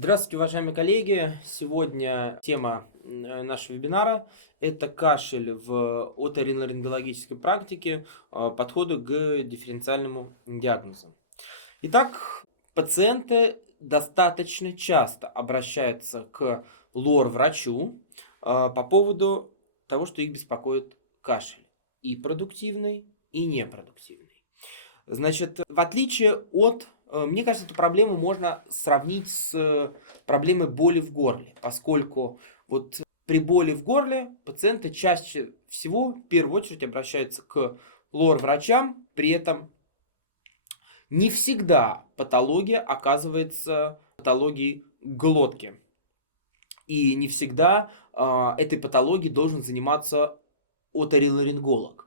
Здравствуйте, уважаемые коллеги! Сегодня тема нашего вебинара – это кашель в оториноларингологической практике, подходы к дифференциальному диагнозу. Итак, пациенты достаточно часто обращаются к лор-врачу по поводу того, что их беспокоит кашель. И продуктивный, и непродуктивный. Значит, в отличие от, мне кажется, эту проблему можно сравнить с проблемой боли в горле, поскольку вот при боли в горле пациенты чаще всего в первую очередь обращаются к лор-врачам, при этом не всегда патология оказывается патологией глотки. И не всегда этой патологией должен заниматься оториноларинголог.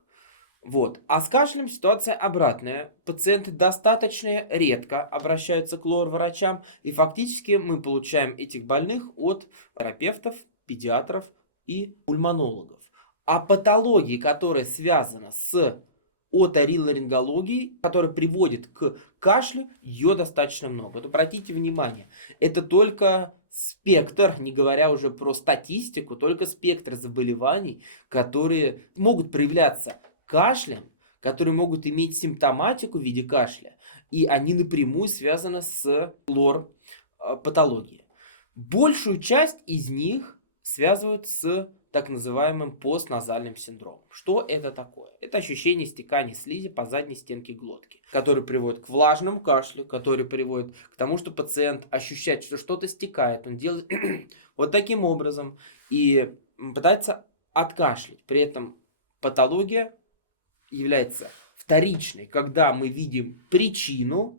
Вот. А с кашлем ситуация обратная. Пациенты достаточно редко обращаются к лор-врачам, и фактически мы получаем этих больных от терапевтов, педиатров и пульмонологов. А патологии, которые связаны с оториноларингологией, которая приводит к кашлю, ее достаточно много. Вот обратите внимание, это только спектр, не говоря уже про статистику, только спектр заболеваний, которые могут проявляться кашлем, которые могут иметь симптоматику в виде кашля, и они напрямую связаны с лор-патологией. Большую часть из них связывают с так называемым постназальным синдромом. Что это такое? Это ощущение стекания слизи по задней стенке глотки, который приводит к влажному кашлю, который приводит к тому, что пациент ощущает, что что-то стекает. Он делает вот таким образом и пытается откашлять. При этом патология является вторичной, когда мы видим причину,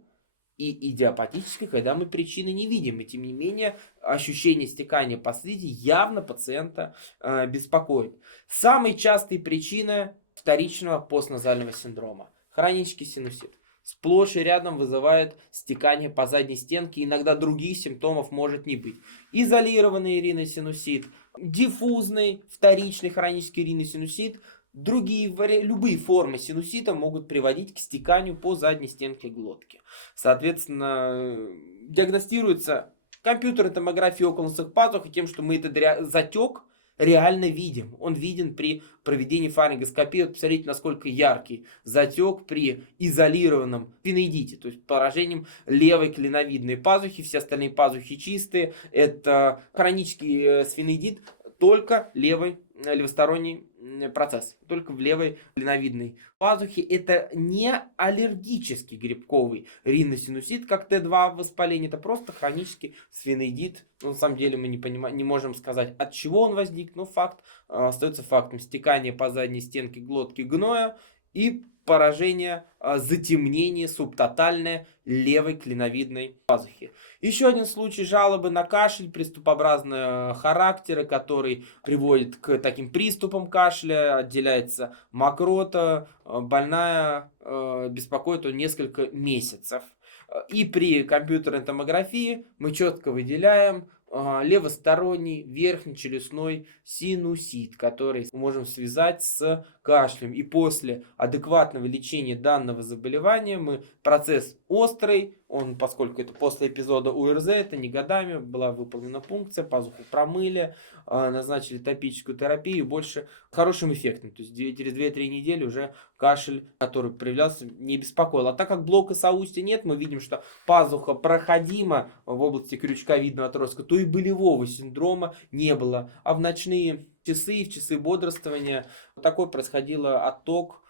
и идиопатической, когда мы причины не видим. И тем не менее, ощущение стекания по слизи явно пациента беспокоит. Самой частой причиной вторичного постназального синдрома – хронический синусит. Сплошь и рядом вызывает стекание по задней стенке, иногда других симптомов может не быть. Изолированный риносинусит, диффузный вторичный хронический риносинусит, любые формы синусита могут приводить к стеканию по задней стенке глотки. Соответственно, диагностируется компьютерной томографией околоносных пазух и тем, что мы этот затек реально видим. Он виден при проведении фарингоскопии. Вот посмотрите, насколько яркий затек при изолированном сфиноидите, то есть поражением левой клиновидной пазухи. Все остальные пазухи чистые. Это хронический сфиноидит, только левосторонний процесс, только в левой клиновидной пазухе. Это не аллергический грибковый риносинусит, как Т2 воспаление, это просто хронический сфиноидит. На самом деле мы не можем сказать, от чего он возник, но факт остается фактом. Стекание по задней стенке глотки гноя и поражение, затемнение субтотальное левой клиновидной пазухи. Еще один случай жалобы на кашель приступообразного характера, который приводит к таким приступам кашля, отделяется мокрота, больная беспокоит он несколько месяцев. И при компьютерной томографии мы четко выделяем левосторонний верхнечелюстной синусит, который мы можем связать с кашлем. И после адекватного лечения данного заболевания процесс острый, поскольку это после эпизода УРЗ, это не годами, была выполнена пункция, пазуху промыли, назначили топическую терапию, больше хорошим эффектом. То есть через 2-3 недели уже кашель, который проявлялся, не беспокоил. А так как блока соустья нет, мы видим, что пазуха проходима в области крючковидного отростка, то и болевого синдрома не было. А в ночные часы, в часы бодрствования такой происходил отток,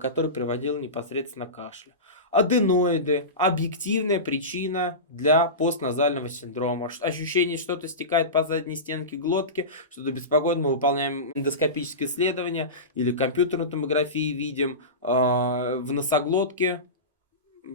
который приводил непосредственно к кашлю. Аденоиды – объективная причина для постназального синдрома. Ощущение, что что-то стекает по задней стенке глотки, что-то беспокоит, мы выполняем эндоскопическое исследование или компьютерную томографию видим в носоглотке,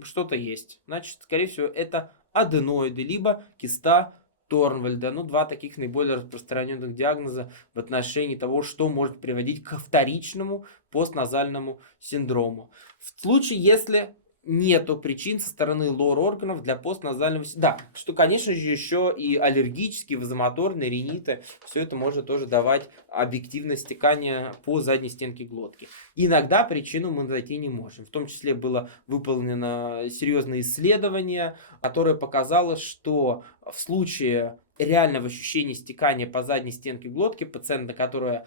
что-то есть. Значит, скорее всего, это аденоиды, либо киста Торнвальда. Два таких наиболее распространенных диагноза в отношении того, что может приводить к вторичному постназальному синдрому. В случае, если нету причин со стороны лор-органов для постназального... Да, что, конечно же, еще и аллергические, вазомоторные, риниты, все это может тоже давать объективное стекание по задней стенке глотки. Иногда причину мы найти не можем. В том числе было выполнено серьезное исследование, которое показало, что в случае реального ощущения стекания по задней стенке глотки пациента, которая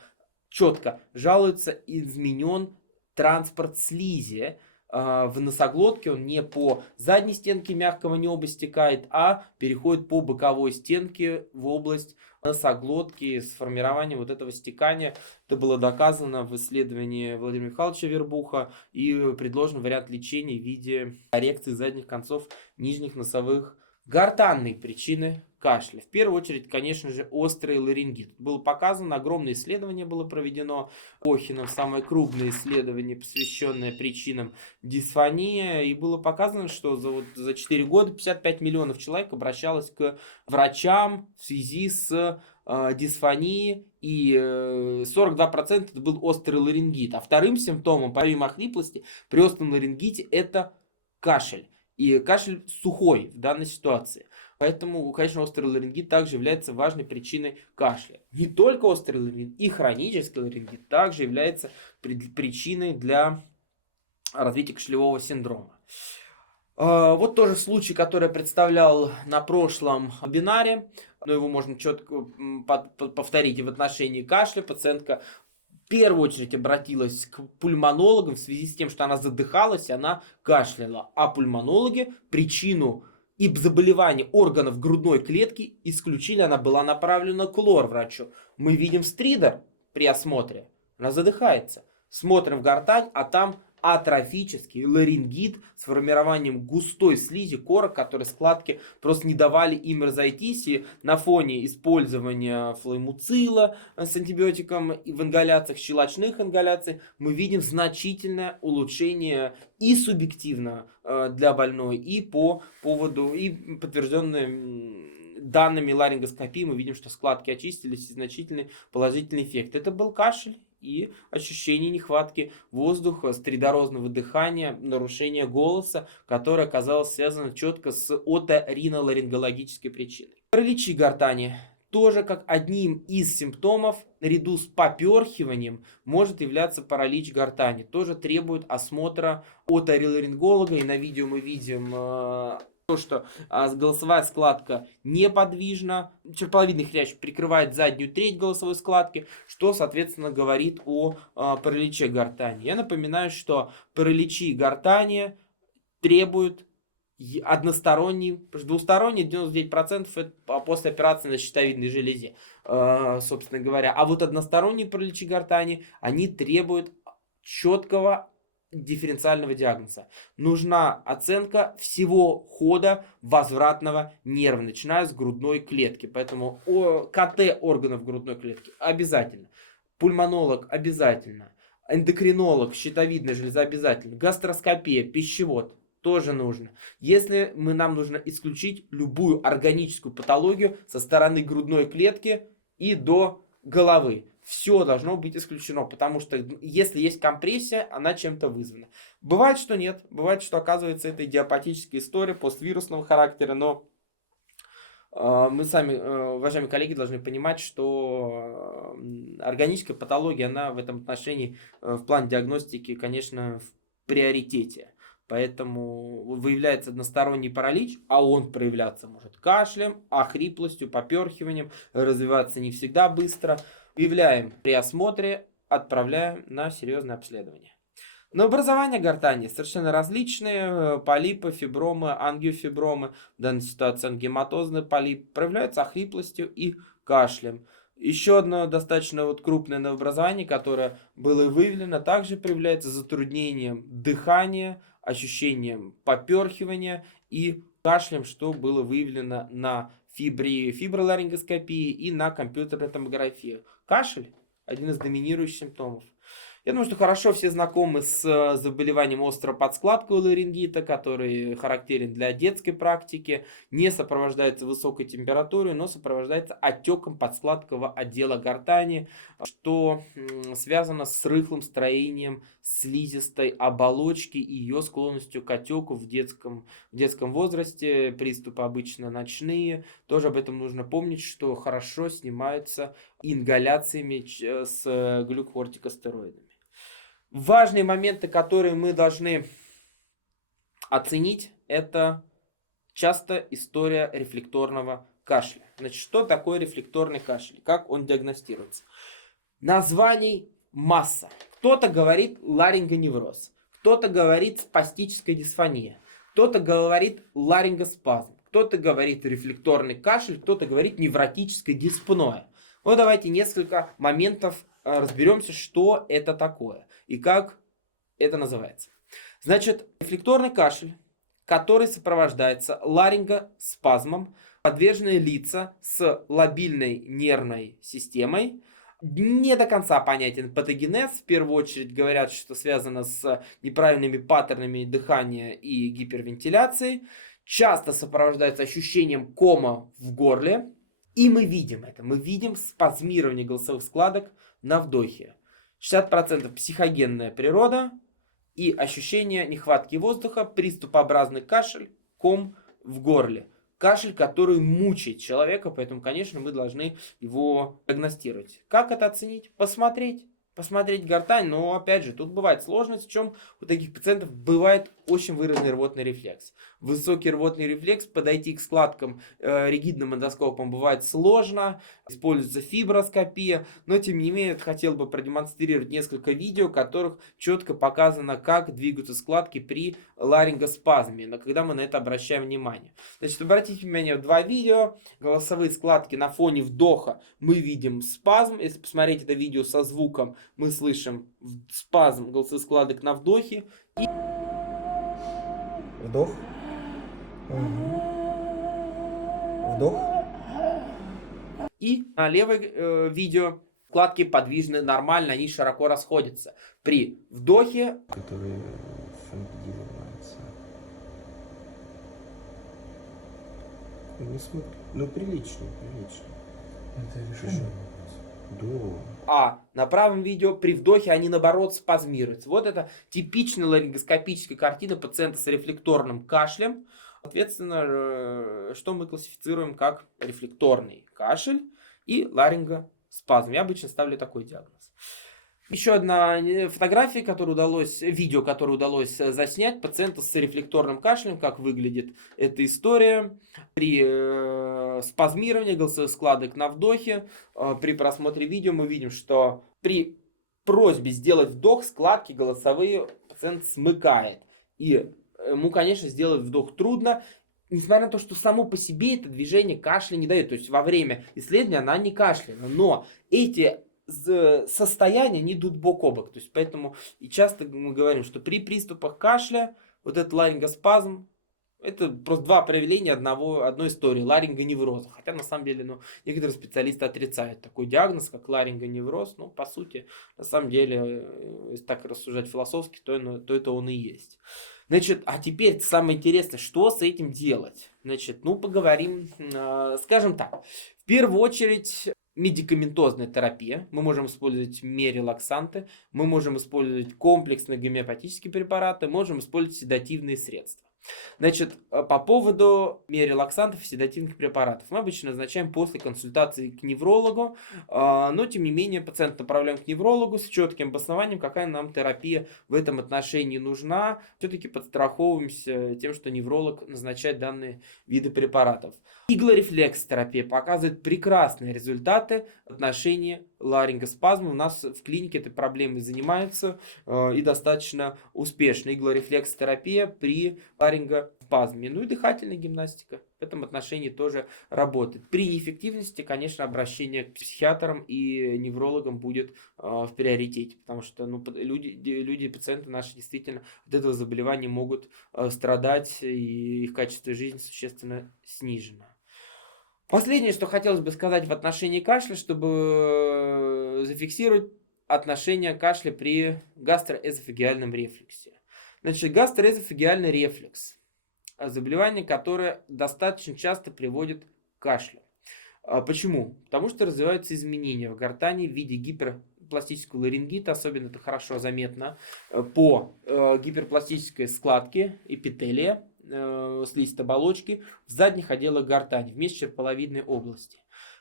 четко жалуется, изменен транспорт слизи в носоглотке, он не по задней стенке мягкого неба стекает, а переходит по боковой стенке в область носоглотки с формированием вот этого стекания. Это было доказано в исследовании Владимира Михайловича Вербуха и предложен вариант лечения в виде коррекции задних концов нижних носовых. Гортанные причины кашля. В первую очередь, конечно же, острый ларингит. Было показано, огромное исследование было проведено Охином, самое крупное исследование, посвященное причинам дисфонии. И было показано, что за 4 года 55 миллионов человек обращалось к врачам в связи с дисфонией, и 42% это был острый ларингит. А вторым симптомом, помимо хриплости, при остром ларингите это кашель. И кашель сухой в данной ситуации. Поэтому, конечно, острый ларингит также является важной причиной кашля. Не только острый ларингит, и хронический ларингит также является причиной для развития кашлевого синдрома. Вот тоже случай, который я представлял на прошлом вебинаре, но его можно четко повторить и в отношении кашля. Пациентка в первую очередь обратилась к пульмонологам в связи с тем, что она задыхалась и она кашляла. А пульмонологи причину и заболевания органов грудной клетки исключили, она была направлена к лор-врачу. Мы видим стридер при осмотре, она задыхается. Смотрим в гортань, а там атрофический ларингит с формированием густой слизи корок, которые складки просто не давали им разойтись. И на фоне использования флоэмуцила с антибиотиком и в ингаляциях, щелочных ингаляций, мы видим значительное улучшение и субъективно для больной, и по поводу, и подтвержденные данными ларингоскопии мы видим, что складки очистились и значительный положительный эффект. Это был кашель и ощущение нехватки воздуха, стридорозного дыхания, нарушение голоса, которое оказалось связано четко с оториноларингологической причиной. Параличи гортани тоже как одним из симптомов, наряду с поперхиванием, может являться паралич гортани. Тоже требует осмотра оториноларинголога. И на видео мы видим то, что голосовая складка неподвижна, черповидный хрящ прикрывает заднюю треть голосовой складки, что, соответственно, говорит о параличе гортани. Я напоминаю, что параличи гортани требуют односторонний, двусторонний 99% это после операции на щитовидной железе, собственно говоря. А вот односторонние параличи гортани, они требуют четкого дифференциального диагноза. Нужна оценка всего хода возвратного нерва, начиная с грудной клетки. Поэтому КТ органов грудной клетки обязательно. Пульмонолог обязательно. Эндокринолог, щитовидная железа обязательно. Гастроскопия, пищевод тоже нужно. Если нам нужно исключить любую органическую патологию со стороны грудной клетки и до головы. Все должно быть исключено, потому что если есть компрессия, она чем-то вызвана. Бывает, что нет. Бывает, что оказывается это идиопатическая история поствирусного характера, но мы сами, уважаемые коллеги, должны понимать, что органическая патология, она в этом отношении в плане диагностики, конечно, в приоритете. Поэтому выявляется односторонний паралич, а он проявляться может кашлем, хриплостью, поперхиванием, развиваться не всегда быстро. Выявляем при осмотре, отправляем на серьезное обследование. Но образование гортани совершенно различные. Полипы, фибромы, ангиофибромы, в данной ситуации ангематозный полип, проявляются хриплостью и кашлем. Еще одно достаточно крупное новообразование, которое было выявлено, также проявляется затруднением дыхания, ощущением поперхивания и кашлем, что было выявлено на фиброларингоскопии и на компьютерной томографии. Кашель – один из доминирующих симптомов. Я думаю, что хорошо все знакомы с заболеванием остро-подскладкового ларингита, который характерен для детской практики, не сопровождается высокой температурой, но сопровождается отеком подскладкового отдела гортани, что связано с рыхлым строением слизистой оболочки и ее склонностью к отеку в детском возрасте. Приступы обычно ночные. Тоже об этом нужно помнить, что хорошо снимаются ингаляциями с глюкокортикостероидами. Важные моменты, которые мы должны оценить, это часто история рефлекторного кашля. Значит, что такое рефлекторный кашель? Как он диагностируется? Названий масса. Кто-то говорит ларингоневроз, кто-то говорит спастическая дисфония, кто-то говорит ларингоспазм, кто-то говорит рефлекторный кашель, кто-то говорит невротическая диспноя. Вот давайте несколько моментов разберемся, что это такое и как это называется. Значит, рефлекторный кашель, который сопровождается ларингоспазмом, подвержены лица с лобильной нервной системой. Не до конца понятен патогенез. В первую очередь говорят, что связано с неправильными паттернами дыхания и гипервентиляцией. Часто сопровождается ощущением кома в горле. И мы видим это. Мы видим спазмирование голосовых складок на вдохе. 60% психогенная природа и ощущение нехватки воздуха, приступообразный кашель, ком в горле. Кашель, который мучает человека, поэтому, конечно, мы должны его диагностировать. Как это оценить? Посмотреть гортань, но, опять же, тут бывает сложность, в чем у таких пациентов бывает очень выраженный рвотный рефлекс. Высокий рвотный рефлекс, подойти к складкам ригидным эндоскопом бывает сложно, используется фиброскопия, но, тем не менее, хотел бы продемонстрировать несколько видео, в которых четко показано, как двигаются складки при ларингоспазме, но когда мы на это обращаем внимание. Значит, обратите внимание, 2 видео, голосовые складки на фоне вдоха мы видим спазм, если посмотреть это видео со звуком, мы слышим спазм голосовых складок на вдохе. Вдох. Угу. Вдох. И на левое видео складки подвижны нормально, они широко расходятся. При вдохе, который фангидируется. Не смотри. Ну, прилично. Это решение. Да. а на правом видео при вдохе они наоборот спазмируются. Вот это типичная ларингоскопическая картина пациента с рефлекторным кашлем. Соответственно, что мы классифицируем как рефлекторный кашель и ларингоспазм. Я обычно ставлю такой диагноз. Еще одна фотография, видео, которое удалось заснять пациента с рефлекторным кашлем, как выглядит эта история. При спазмировании голосовых складок на вдохе, при просмотре видео мы видим, что при просьбе сделать вдох, складки голосовые пациент смыкает. И ему, конечно, сделать вдох трудно, несмотря на то, что само по себе это движение кашля не дает. То есть во время исследования она не кашляла, но эти состояния не идут бок о бок. То есть поэтому и часто мы говорим, что при приступах кашля вот этот ларингоспазм, это просто 2 проявления одной истории ларингоневроза. Хотя на самом деле некоторые специалисты отрицают такой диагноз, как ларингоневроз. Но по сути, на самом деле, если так рассуждать философски, то это он и есть. Значит, а теперь самое интересное, что с этим делать? Значит, поговорим, скажем так. В первую очередь, медикаментозная терапия. Мы можем использовать мерилаксанты, мы можем использовать комплексные гомеопатические препараты, можем использовать седативные средства. Значит, по поводу мерилаксантов и седативных препаратов. Мы обычно назначаем после консультации к неврологу, но тем не менее пациента направляем к неврологу с четким обоснованием, какая нам терапия в этом отношении нужна. Все-таки подстраховываемся тем, что невролог назначает данные виды препаратов. Иглорефлекс-терапия показывает прекрасные результаты в отношении ларингоспазма. У нас в клинике этой проблемой занимаются и достаточно успешно. Иглорефлекс-терапия при ларингоспазме. И дыхательная гимнастика в этом отношении тоже работает. При неэффективности, конечно, обращение к психиатрам и неврологам будет в приоритете, потому что люди, пациенты наши действительно от этого заболевания могут страдать, и их качество жизни существенно снижено. Последнее, что хотелось бы сказать в отношении кашля, чтобы зафиксировать отношение кашля при гастроэзофагеальном рефлюксе. Значит, гастроэзофагеальный рефлюкс – заболевание, которое достаточно часто приводит к кашлю. Почему? Потому что развиваются изменения в гортани в виде гиперпластического ларингита, особенно это хорошо заметно по гиперпластической складке эпителия, слизистой оболочки в задних отделах гортани, в межчерповидной области.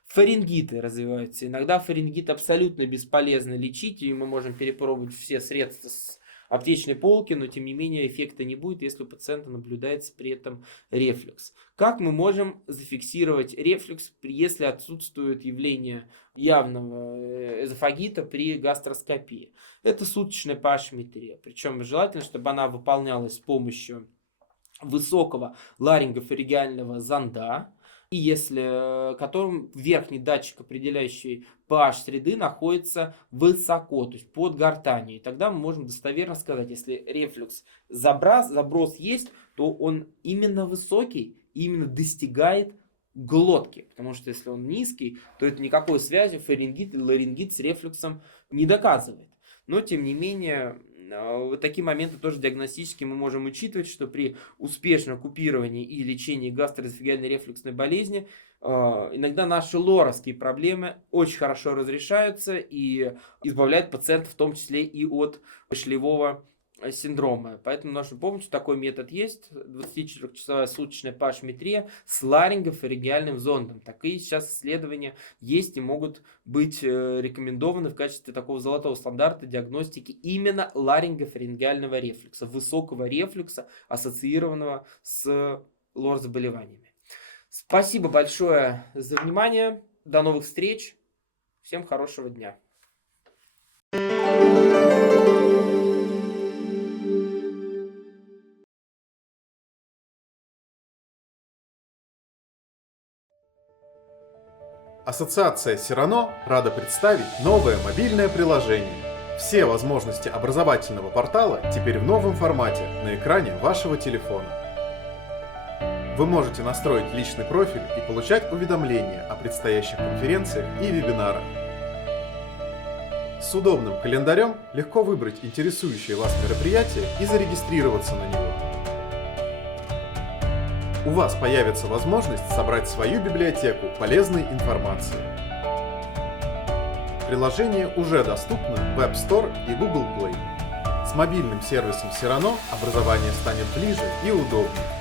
Фарингиты развиваются. Иногда фарингит абсолютно бесполезно лечить, и мы можем перепробовать все средства с аптечной полки, но тем не менее эффекта не будет, если у пациента наблюдается при этом рефлюкс. Как мы можем зафиксировать рефлюкс, если отсутствует явление явного эзофагита при гастроскопии? Это суточная pH-метрия. Причем желательно, чтобы она выполнялась с помощью высокого ларингофарингеального зонда, и если которым верхний датчик, определяющий pH среды, находится высоко, то есть под гортанью. И тогда мы можем достоверно сказать, если рефлюкс заброс есть, то он именно высокий, именно достигает глотки. Потому что если он низкий, то это никакой связи фарингит или ларингит с рефлюксом не доказывает. Но тем не менее, в такие моменты тоже диагностически мы можем учитывать, что при успешном купировании и лечении гастроэзофагеальной рефлюксной болезни иногда наши лоровские проблемы очень хорошо разрешаются и избавляют пациента в том числе и от кашлевого синдрома. Поэтому нужно помнить, что такой метод есть. 24-часовая суточная pH-метрия с ларингофарингеальным зондом. Такие сейчас исследования есть и могут быть рекомендованы в качестве такого золотого стандарта диагностики именно ларингофарингеального рефлюкса, высокого рефлюкса, ассоциированного с лор-заболеваниями. Спасибо большое за внимание. До новых встреч. Всем хорошего дня. Ассоциация Cyrano рада представить новое мобильное приложение. Все возможности образовательного портала теперь в новом формате на экране вашего телефона. Вы можете настроить личный профиль и получать уведомления о предстоящих конференциях и вебинарах. С удобным календарем легко выбрать интересующее вас мероприятие и зарегистрироваться на него. У вас появится возможность собрать свою библиотеку полезной информации. Приложение уже доступно в App Store и Google Play. С мобильным сервисом Cyrano образование станет ближе и удобнее.